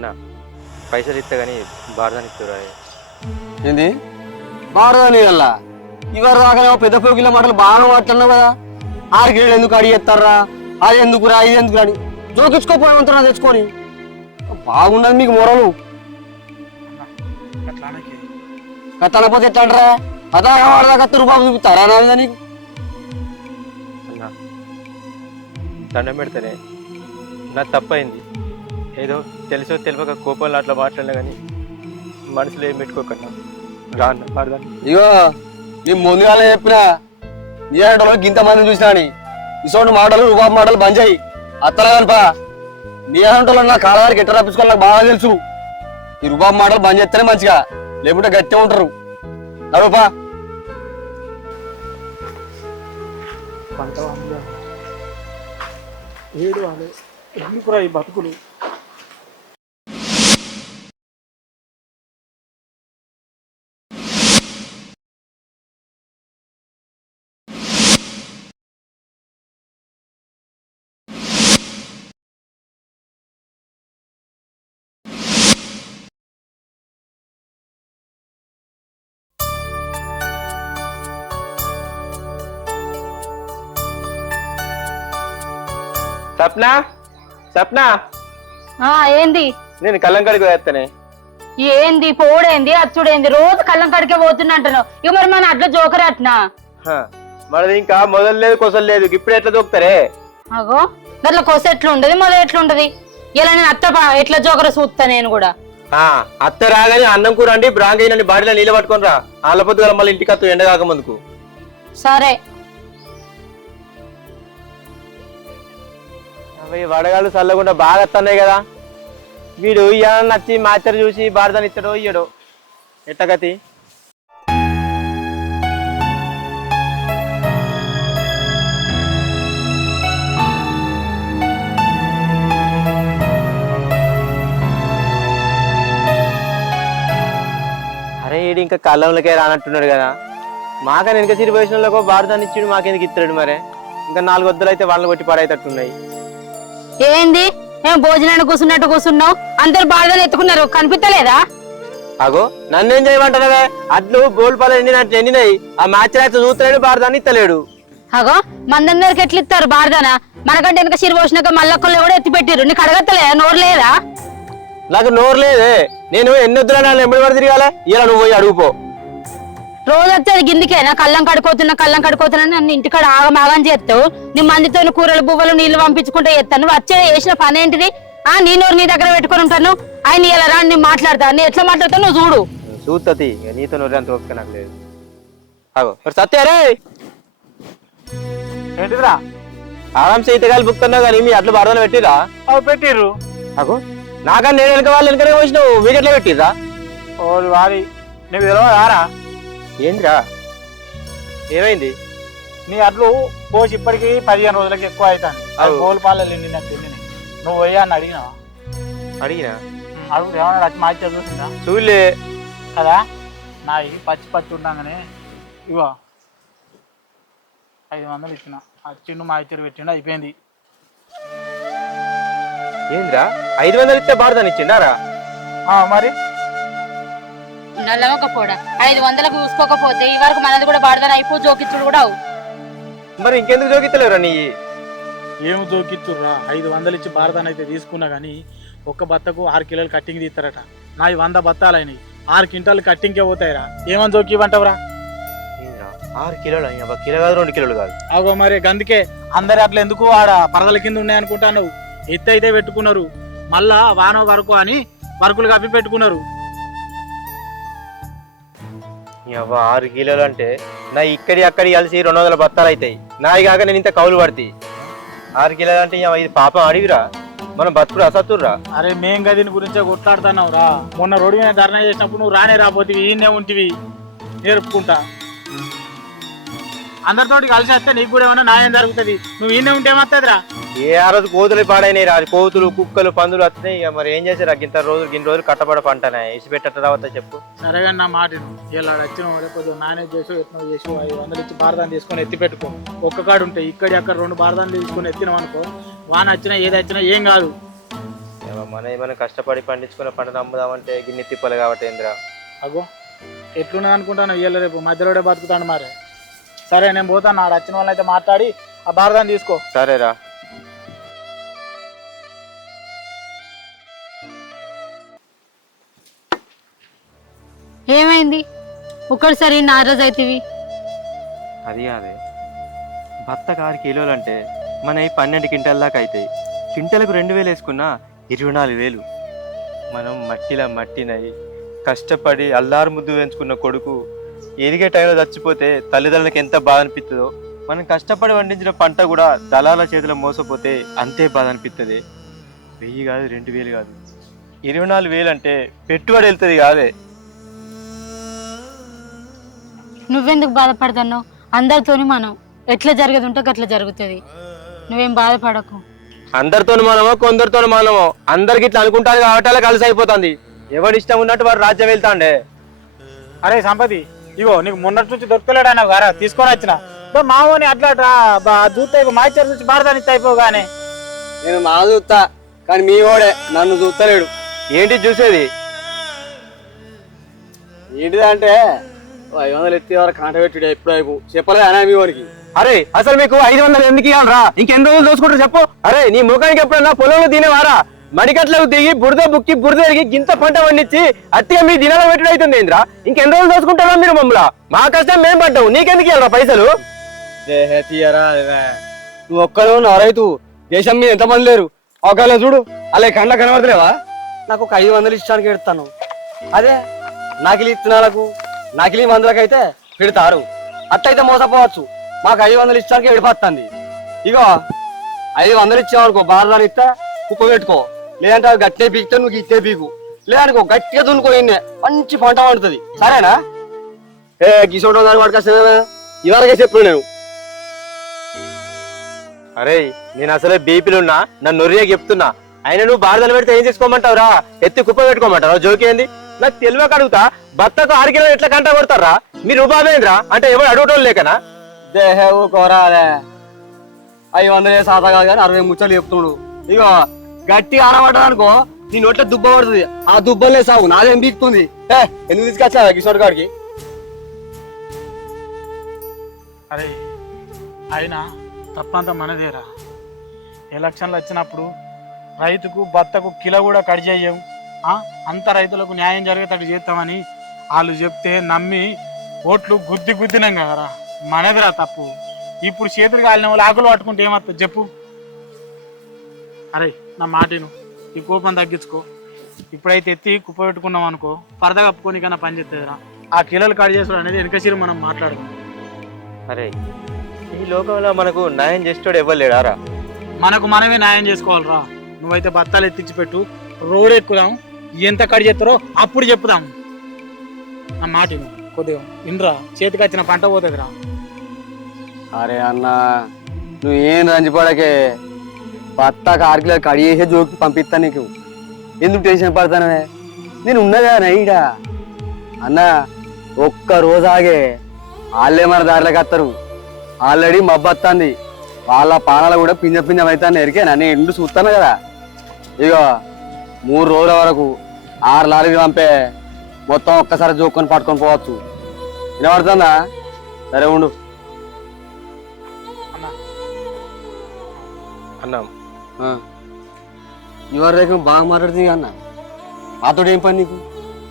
అన్న పైసలు ఇస్తా కానీ బారదాని ఇస్తురా. ఏంది బారదాని అలా ఇవాళ రాకనే పెద్ద పోకిల మాటలు బాగా మాట్లాడినావు కదా. 6 కిలోలు ఎందుకు అడిగేస్తారా, అది ఎందుకురా ఇది ఎందుకురా అని జోకించుకోపోయినంత తెచ్చుకొని బాగున్నది మీకు మొరలు. కట్టకపోతే ఎట్లంటారా అదా వాడదాకా రూపాయలు చూపిస్తారా నా మీద నీకు? అన్న దండం పెడతానే, నా తప్పైంది. ఏదో తెలుసో తెలియక కోపంలో అట్లా మాట్లాడినా కానీ మనసులో ఏం పెట్టుకోకన్నా రా అన్న బారదాని. ఇగో నీ ముందుగానే చెప్పినా నీ అంటే ఇంతమందిని చూసినా అని ఇసోటి మాటలు రూపాయి మాటలు బంద్ చేయి. అత్తలా కనుపా నీ అంటే నా కాళ్ళదారికి ఎట్లా రప్పించుకోవాలి నాకు బాగా తెలుసు. ఈ రూపాయి మాటలు బంద్ చేస్తేనే మంచిగా, లేకుంటే గట్టిగా ఉంటారు. నడుపా ఏడు అదే ఎందుకురా ఈ బతుకులు. సప్నా సప్నా ఏంది నేను కళ్ళంకాడికి వేస్తానే. ఏంది పోడేంది అచ్చుడేంది రోజు కళ్ళం కడికే పోతున్నట్టున్నావు. ఇక మరి మన అట్లా జోకర్ అట్నా మనది ఇంకా మొదలు లేదు కొసలు లేదు, ఇప్పుడు ఎట్లా దొక్కుతారే? అగో గట్ల కొస ఎట్లుంటది మొదలు ఎట్లుంటది. ఇలా నేను అత్త ఎట్లా జోకర చూస్తా నేను కూడా. అత్త రాగానే అన్నం కూర అండి బ్రాంగైన బాడీలో నీళ్ళు పట్టుకొని రా. వాళ్ళ పొద్దుగా మళ్ళీ ఇంటికి అత్త ఎండ కాక ముందుకు. సరే వడగాలు చల్లకుండా బాగా వస్తున్నాయి కదా. వీడు ఇయ్యాలని నచ్చి మాచర్ చూసి బారదాని ఇస్తాడో ఇయ్యడో ఎట్టగతి. అరే ఈడు ఇంకా కళ్ళంలోకే రానట్టున్నాడు కదా. మాకని వెనక సిరి వయసులో బారదాన్ని ఇచ్చాడు, మాకెందుకు ఇస్తాడు మరి? ఇంకా 4 వద్దులు అయితే వాళ్ళని కొట్టి పడేటట్టున్నాయి. ఏంది మేము భోజనాన్ని కూర్చున్నట్టు కూర్చున్నావు, అందరు బాగా ఎత్తుకున్నారు కనిపించలేదా? అగో నన్నేం చేయమంటారా? అట్లు గోల్పాలు ఎండినట్టు ఎండినాయి. ఆ మ్యాచ్ అయితే చూస్తలేడు, బారదాన్ని ఇస్తలేడు. అగో మందందరికి ఎట్లా ఇస్తారు బారదానా? మనకంటే వెనక సిరి పోసినాక మల్లక్కల్లో కూడా ఎత్తి పెట్టిరు. నీకు అడగత్తలేదా? నోరు లేదా? నాకు నోరు లేదే. నేను ఎన్నొద్దులా ఎంబడి పడి తిరగాల. ఇలా నువ్వు పోయి అడుగుపో. రోజు వచ్చేది గిందికేనా? కళ్ళం కడుకోతున్నా నన్ను ఇంటికాడ ఆగమాగం చేస్తావు. నీ మందితో కూరలు బువ్వలు నీళ్లు పంపించుకుంటే చేస్తాను. వచ్చే చేసిన పని ఏంటిది? నీ నోరు నీ దగ్గర పెట్టుకుని ఉంటాను. ఆయన ఇలా రా నేను మాట్లాడతా. నేను ఎట్లా మాట్లాడతావు నువ్వు చూడు. చూస్తుంది నీతో నోరు అంత ఓపిక నాకు లేదు. అగో సత్యారే ఏంటిదిరా ఆరాం సైతగాలు బుక్తున్నావు కానీ మీ అట్లా బారదాలు పెట్టిరా? అవి పెట్టిర్రు. అగో నాకన్నా నేను వెనక వాళ్ళు వెనకనే వచ్చినావు, మీకు ఎట్లా పెట్టిర్రా? ఓ వారి నీకు తెలియదారా? ఏంద్రా ఏమైంది? నీ అట్లు పోసి ఇప్పటికి 15 రోజులకి ఎక్కువ అవుతాను. గోలు పాలలు ఎండినట్టు ఎండినాయి. నువ్వు పోయా అని అడిగినా? అడుగు ఏమన్నా అచ్చి మార్చి చూసిందా? చూలే కదా నాయి పచ్చి ఉండగానే ఇగో 500 ఇచ్చిన. చిన్ను మా ఇచ్చారు పెట్టిండు, అయిపోయింది. ఏంద్రా 500 ఇస్తే బారదాని ఇచ్చిండారా? మరి నల్లవకపోడా 500కు చూసుకోకపోతే ఈ వరకు మనది కూడా బాడదాని అయిపో జోకిచ్చుడు కూడా. మరి ఇంకెందుకు జోకిత్తలేరా? నీ ఏమి జోకిచ్చుర్రా? 500 ఇచ్చి బారదాని అయితే తీసుకున్నా గానీ ఒక్క బత్తకు 6 కిలోలు కట్టింగ్ తీస్తారట. నాయి 100 బత్తాలైనవి, 6 క్వింటాలు కట్టింగ్కే పోతాయిరా. ఏమని జోకివ్వంటావురా? 6 కిలోలు కిలో కాదు 2 కిలోలు కాదు. అగో మరి అందుకే అందరు అట్లా ఎందుకు ఆడ పరదల కింద ఉన్నాయనుకుంటాను. ఎత్తు అయితే పెట్టుకున్నారు, మళ్ళా వాన వరకు అని వరకులు కప్పి పెట్టుకున్నారు. 6 కిలోలు అంటే నా ఇక్కడి అక్కడి కలిసి 200 బత్తాలు అవుతాయి. నాయి కాక నేను ఇంత కౌలు పడతాయి. 6 కిలోలు అంటే ఇది పాపం అడివిరా, మనం బతుకుడు అసత్తుర్రా. అరే మేం గదిని గురించే కొట్లాడుతున్నావు రా. మొన్న రోడ్డు మీద ధర్నా చేసినప్పుడు నువ్వు రానే రాపోతివి, ఈయనే ఉంటివి నేర్పుకుంటా. అందరితోటి కలిసి వస్తే నీకు కూడా ఏమన్నా న్యాయం జరుగుతుంది. నువ్వు ఈయనే ఉంటే ఏమవుతుందిరా? ఆ రోజు కోతులు పాడైనాయి రా, కోతులు కుక్కలు పందులు వస్తున్నాయి. ఇక మరి ఏం చేశారు? గిన్ని రోజులు కట్టబడ పంటనే ఇసి పెట్ట తర్వాత చెప్పు. సరేగా నా మాట ఇలా వచ్చిన లేకపోతే మేనేజ్ చేసి ఎట్నో చేసి 500 ఇచ్చి బారదాన్ని తీసుకొని ఎత్తి పెట్టుకో. ఒక్క కాడు ఉంటాయి, ఇక్కడి అక్కడ 2 బారదాన్ని తీసుకొని ఎత్తినాం అనుకో, వాన వచ్చినా ఏది వచ్చినా ఏం కాదు. మనం కష్టపడి పండించుకున్న పంటను అమ్ముదామంటే గిన్నె తిప్పలు కాబట్టి ఏందిరా. అగో ఎట్లున్నది అనుకుంటాను ఇయ్యాల రేపు మధ్యలోనే బతుకుతాను మరి. సరే నేను పోతాను, నాడు వచ్చిన వాళ్ళని అయితే మాట్లాడి ఆ భారతాన్ని తీసుకో. సరేరా. ఏమైంది ఒక్కడిసారి నారాజ్ అవుతుంది? అది కాదే, బత్తకు 6 కిలోలు అంటే మన 12 క్వింటాల దాకా అవుతాయి. క్వింటలకు 2000 వేసుకున్నా 24,000. మనం మట్టినై కష్టపడి అల్లారు ముద్దు పెంచుకున్న కొడుకు ఎదిగే టైంలో చచ్చిపోతే తల్లిదండ్రులకు ఎంత బాధ అనిపిస్తుందో, మనం కష్టపడి పండించిన పంట కూడా దళాల చేతిలో మోసపోతే అంతే బాధ అనిపిస్తుంది. 1000 కాదు, 2000 కాదు, 24,000 అంటే పెట్టుబడి వెళ్తుంది కాదే. నువ్వెందుకు బాధపడతావు? అందరితోని మనం ఎట్లా జరగదు ఉంటే అట్లా జరుగుతుంది. నువ్వేం బాధపడకు. అందరితో మనమో కొందరితో మనమో అందరికి ఇట్లా అనుకుంటాను కాబట్టి కలిసి అయిపోతుంది. ఎవరి ఇష్టం ఉన్నట్టు వాడు రాజ్యం వెళ్తాండే. అరే సంపతి, ఇగో నీకు మొన్నటి నుంచి దొరకలేడు అన్న గారా తీసుకొని వచ్చిన మావోని అట్లా చూస్తే మాచర్ నుంచి భారతాన్ని అయిపోగానే. నేను మా చూస్తా కానీ మీ వాడే నన్ను చూస్తలేడు. ఏంటి చూసేది? ఏంటిదంటే 500 ఎత్తి వరకు కాంట పెట్టుడు ఎప్పుడు అయిపో చెప్పలే అనే మీ వాడికి. అరే అసలు మీకు 500 ఎందుకు ఇవ్వాలరా? ఇంకెన్ని రోజులు దోసుకుంటారు చెప్పు. అరే నీ ముఖానికి ఎప్పుడన్నా పొలంలో తినేవారా? మడికట్లకు దిగి బురద బుక్కి బురద ఎరిగి గింత పంట పండించి అట్టిగా మీ దినాలు పెట్టుడు అవుతుంది ఏంద్రా? ఇంకెన్ని రోజులు దోసుకుంటారా మీరు మమ్మల్ని? మా కష్టం మేము పడ్డావు, నీకెందుకు ఇవ్వాలరా పైసలు? నువ్వు ఒక్కరు నా రైతు దేశం మీద ఎంతమంది లేరు? ఒకవేళ చూడు అలా కండ్ల కనబడలేవా? నాకు ఒక 500 ఇష్టానికి పెడతాను. అదే నాకిలి ఇత్తనాలకు నాకిలి మందులకైతే పెడతారు. అట్టయితే మోసపోవచ్చు. మాకు 500 ఇష్టానికి విడిపోతుంది. ఇగో 500 ఇచ్చావనుకో భారతాన్ని ఇస్తా కుప్ప పెట్టుకో, లేదంటే అవి గట్టినే పీకితే నువ్వు ఇట్టే పీకు, లేదనుకో గట్టిగా దున్నుకో, ఇన్నే మంచి పంట పండుతుంది. సరేనా? గిసోటం దాని పట్టుకొస్తానే ఇవరకే చెప్పు నేను. అరే నేను అసలే బీపీలున్నా, నన్ను నొర్రిగా చెప్తున్నా. అయినా నువ్వు భారతలు పెడితే ఏం చేసుకోమంటావురా? ఎత్తి కుప్ప పెట్టుకోమంటావు? జోకేంది? నాకు తెలియక అడుగుతా, భర్తకు 6 కిలోలు ఎట్లా కంట కొడతారా? మీరు రూపాయలేదురా అంటే ఎవరు అడగటం లేకనా? దేహవు కోరాలే 500 శాత కాదు కానీ 60 ముచ్చలు చెప్తున్నాడు. ఇగో గట్టిగా ఆడబడ్డాదనుకో నీ నోట్లో దుబ్బ పడుతుంది. ఆ దుబ్బలే సాగు నాదేం బీక్తుంది. ఎందుకు తీసుకొచ్చా కిషోర్ గారికి? అరే అయినా తప్పంతా మనదేరా. ఎలక్షన్లు వచ్చినప్పుడు రైతుకు భర్తకు కిలో కూడా కట్ చేయం, అంత రైతులకు న్యాయం జరిగేటట్టు చేస్తామని వాళ్ళు చెప్తే నమ్మి ఓట్లు గుద్దినాం కదరా. మనదిరా తప్పు. ఇప్పుడు చేతులు కాలిన వాళ్ళు ఆకులు పట్టుకుంటే ఏమవుతుంది చెప్పు? అరే నా మాటను, ఈ కోపం తగ్గించుకో. ఇప్పుడైతే ఎత్తి కుప్ప పెట్టుకున్నాం అనుకో, పరద కప్పుకొని కన్నా పని చేస్తుందిరా. ఆ కిలోలు కట్ చేసుకోవడం అనేది వెనకసిరి మనం మాట్లాడుకుందాం. అరే ఈ లోకంలో మనకు న్యాయం చేసేటోడు ఇవ్వలేడారా? మనకు మనమే న్యాయం చేసుకోవాలిరా. నువ్వైతే బత్తాలు ఎత్తించి పెట్టు, రోడ్ ఎక్కుదాం, ఎంత కట్ చేస్తారో అప్పుడు చెప్పుదాం. నా మాట కొద్దిగా ఇంద్రా, చేతికి వచ్చిన పంట పోతుందిరా. అరే అన్న నువ్వు ఏం రంజిపడకే, భర్తకు 6 కిలోలు కడి చేసే జోకి పంపిస్తా. నీకు ఎందుకు టెన్షన్ పడతానే? నేను ఉన్నదా నైడా అన్న. ఒక్క రోజు ఆగే వాళ్ళే మన దారిలోకి వస్తారు. ఆల్రెడీ మబ్బత్తాంది, వాళ్ళ పానాలు కూడా పింజం అవుతాను ఎరికేనా? నేను ఎండు చూస్తాను కదా. ఇగో 3 రోజుల వరకు 6 లారీలు పంపే మొత్తం ఒక్కసారి జోక్కొని పట్టుకొని పోవచ్చు. వినబడుతుందా? సరే ఉండు అన్నాం. ఇవరి రేఖ బాగా మాట్లాడుతుంది అన్న. నాతో ఏం పని నీకు?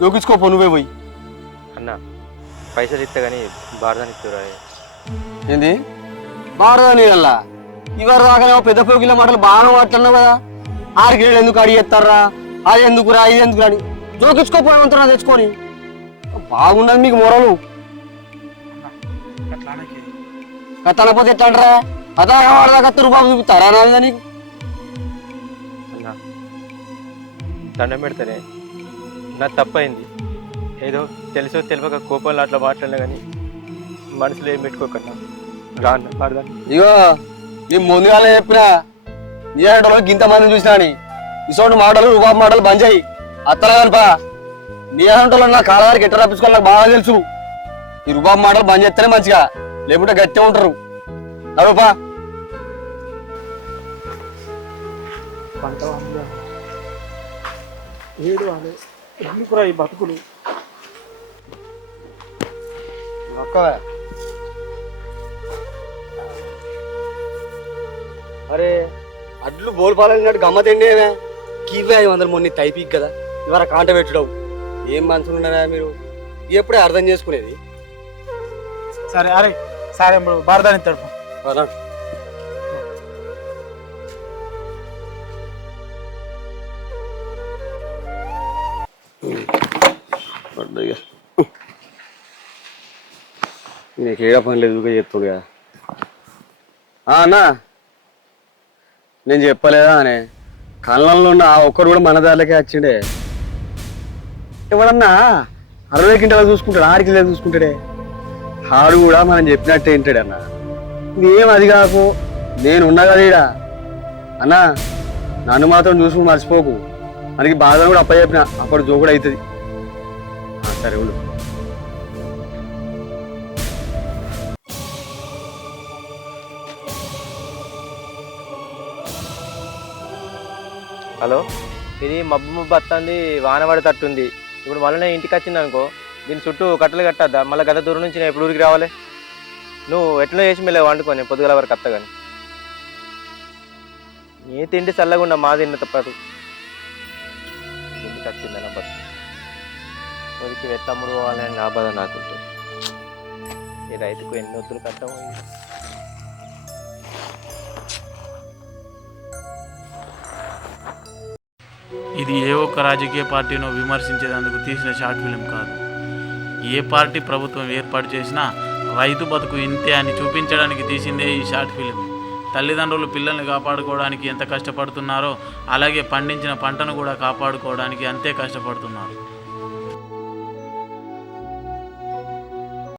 జోకించుకోపో నువ్వే పోయి. అన్న పైసలు ఇస్తే కానీ భారతాన్ని ఇస్తురా. ఏంది భారతాన్ని అలా? ఇవరి దాకా పెద్ద పోగిల మాటలు బాగా మాట్లాడినావు కదా. 6 కిలోలు ఎందుకు అడిగేస్తారా? అది ఎందుకురా ఇది ఎందుకు రాని జోకించుకోపోయినంత తెచ్చుకొని బాగున్నది మీకు మొరలు. కట్టకపోతే ఎట్లా అంటారా? అదా వాడదాకా రూపాయలు చూపుతారా నా మీద నీకు? అన్నా దండం పెడతానే, నా తప్పైంది. ఏదో తెలుసో తెలియక కోపంలో అట్లా మాట్లాడినా కానీ మనసులో ఏం పెట్టుకోకన్నా రా అన్న భారతాన్ని. ఇగో నీ ముందుగా చెప్పినా నీ ఆటలో గింత మందిని చూసినా అని ఇసోటి మాటలు రూపాయి మాటలు బంద్ చేయి. అత్తలా కనుపా నీ ఆటలో నా కాలవారికి ఎట్లా రప్పించుకోవాలి నాకు బాగా తెలుసు. ఈ రూపాయి మాటలు బంద్ చేస్తేనే మంచిగా, లేకుంటే గట్టిగా ఉంటారు. అడుపా పంట ఏడు అనే ఎందుకురా ఈ బతుకులు. అరే అడ్లు బోల్పాలన్నట్టు గమ్మతండి ఏమే కివే 500 మొన్న తైపీక్ కదా ఇవాళ కాంట పెట్టడం ఏం మనసులు ఉన్నారా మీరు ఎప్పుడే అర్థం చేసుకునేది. సరే అరే సరే బారదాని తడుపు. నీకు ఏడా పని లేదు చెప్తాడు కదా అన్నా. నేను చెప్పలేదా అనే కళ్ళంలో ఉన్న ఆ ఒక్కడు కూడా మన దారిలోకే వచ్చిండే. ఎవడన్నా 60 కింటాలు చూసుకుంటాడు 6 కింటాలు చూసుకుంటాడే. ఆడు కూడా మనం చెప్పినట్టే వింటాడు అన్న. ఏం అది కాకు నేను ఉన్నా కదా ఈడ అన్నా. నన్ను మాత్రం చూసుకుని మర్చిపోకు. మనకి బాధ కూడా అప్ప చెప్పిన అప్పుడు జోకుడు అవుతుంది. సరే ఉండు. హలో, ఇది మబ్బు వస్తుంది, వాన పడేటట్టుంది. ఇప్పుడు మళ్ళీ నేను ఇంటికి వచ్చింది అనుకో, దీని చుట్టూ కట్టలు కట్టద్దా? మళ్ళీ గత దూరం నుంచి నేను ఎప్పుడు ఊరికి రావాలి? నువ్వు ఎట్లా చేసి మెల్లగా వండుకో, నేను పొద్దుగల వరకు వస్తా. కానీ నీ తిండి చల్లకుండా మా తిన్న తప్పదు. ఇంటికి వచ్చిందన్న బస్సు ఊరికి తమ్ముడు పోవాలని నా బాధ నాకుంటే ఈ రైతుకు ఎన్ని వద్దులు కట్టం. ఇది ఏ ఒక్క రాజకీయ పార్టీనో విమర్శించేందుకు తీసిన షార్ట్ ఫిలిం కాదు. ఏ పార్టీ ప్రభుత్వం ఏర్పాటు చేసినా రైతు బతుకు ఇంతే అని చూపించడానికి తీసిందే ఈ షార్ట్ ఫిలిం. తల్లిదండ్రులు పిల్లల్ని కాపాడుకోవడానికి ఎంత కష్టపడుతున్నారో అలాగే పండించిన పంటను కూడా కాపాడుకోవడానికి అంతే కష్టపడుతున్నారు.